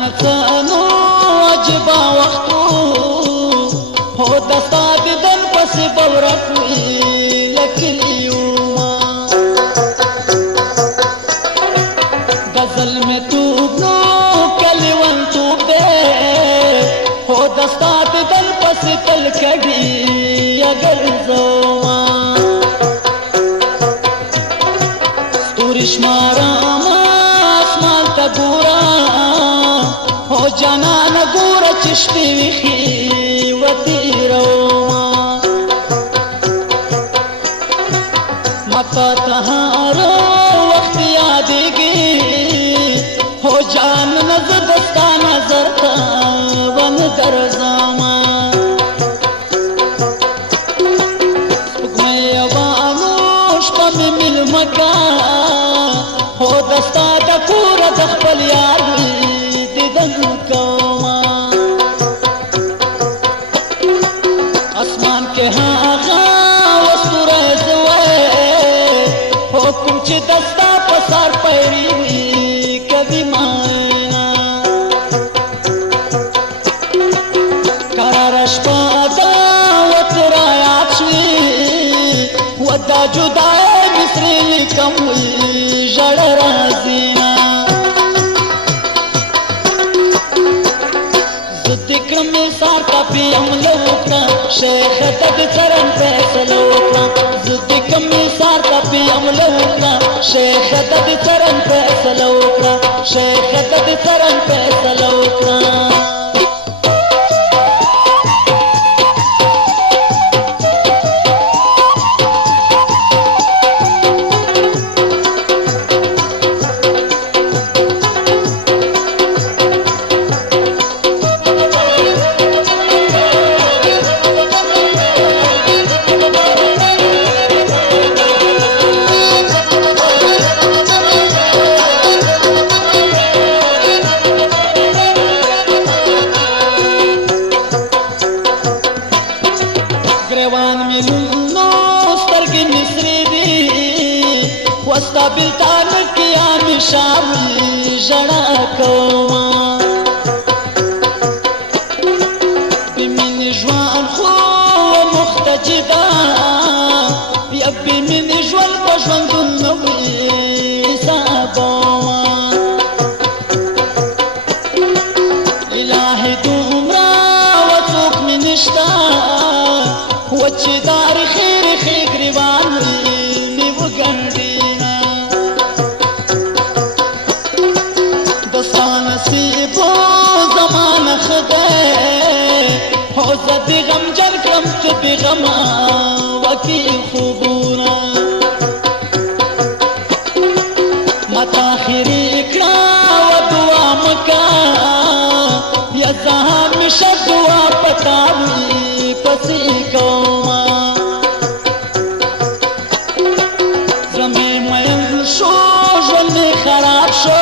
نڅانو عجبا وختو هو دستا دیدن پس بورک وی لکلیو غزل میں توب نو کلیون توب دے ہو دستا دیدن پس تل کڑی اگر زوما ستوری شماراما اسمان تا گورا ہو جانان گورا چشمی وخی و تیروما متا تہارا وقت یادگی ہو جان نظر دستا نظر تا ون در زاما سپگمے اوانو شپا میں مل مکا ہو دستا دکور دخپل یاروی دیدن کوما اسمان کے ہاغا وستور زوے حکم چی دستا پسار پیری ہوئی کبھی مائنا قرار اشپادا وطرایات شوی ودا جدائے مصری لکم ہوئی جڑ رازینا ذکر میں سارتا پی عملوکا شیخ تد چرن فیصلوکا ذکر میں سارتا پی عملوکا شیخ تد چرن فیصلوکا شیخ تد چرن فیصلوکا گریوان میں لنو سترگی مصری دی وستا بلتان کیا مشاوی جڑا کوما بمین جوان خو مختجدا یا بمین جوان بجوان دنوی سابوما الہی دومرا وصوک منشتا وچی دار خیر خیر گریوان نیو گندینا دستان سیبو زمان خدے ہو زدی غم جن کرم تبی غما وکی خوبونا متا خیری اکڑا و دعا مکا یا زہاں مشا دعا پتاوی پسی کوما زمین مین شو جن خراب شو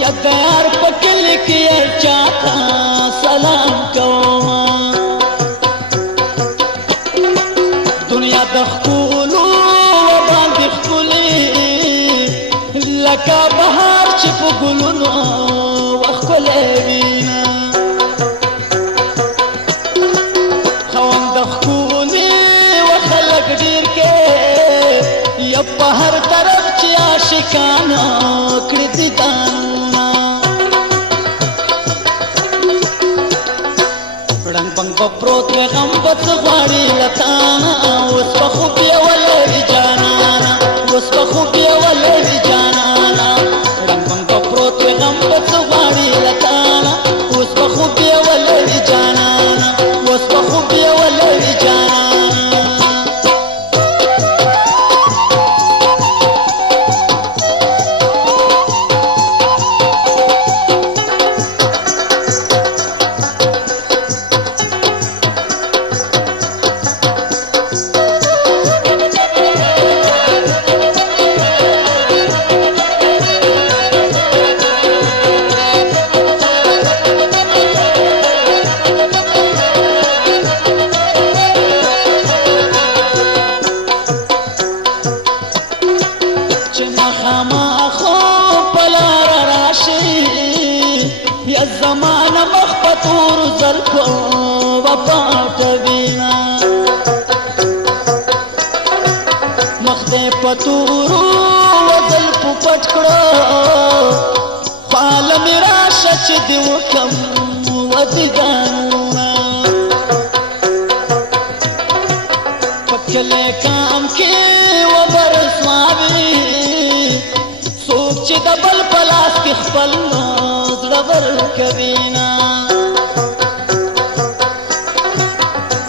یا دار پکل کی چاہتا سلام کوما دنیا دخولو و باندی خکولی لکا بہار چپ گلونو و خکولے بینا یپا ہر طرف چی عاشقانا کڑی دانونا رنگ بنگ بپروت میں غم بس غواری لتانا اس پا خوبی اولی جانانا اس پا خوبی اولی جانانا رنگ بنگ بپروت میں غم بس غواری لتانا اس پا خوبی اولی جانانا اس پا خوبی اولی جانانا بیا زمانه مخ په تورو زلفو وپاټوینا مخ دې په تورو زلفو پټ کړو خواله مې راشه چې دې وکړم ودیدانونه په کلی کام کې وبرسوابي څوک چې د بل په لاس کې خپل زړه ورکوینا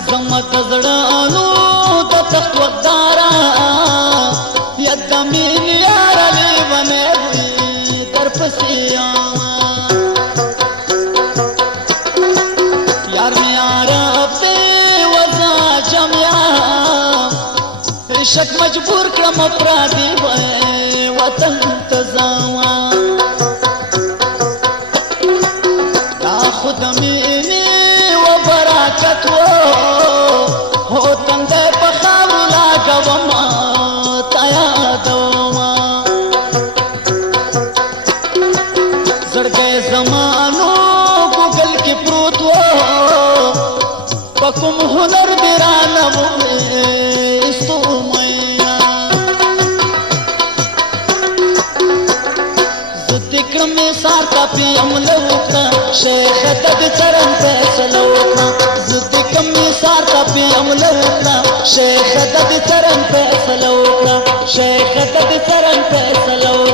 زما د زړه د تخت وقداره یا د مینې یاره لیونی وي درپسې یمه یار مې عرب دی وزه جم یم عشق مجبور کړم پردي وی وطن ته ځمه دا خو د مینې و برکت و هو تندی په خاورو لاګومه تا یادومه زړګی زمانو ګوګل کې پروت و په کوم هنر دې رانه وایستو مینا زه دې کړم سار ته پیم له وکړه شیخه ته دې څرنګ فیصله وکړه زه دې کړم سار ته پیم له وکړه شیخه ته دې څرنګ فیصله وکړه شیخه ته دې څرنګ فیصله وکړه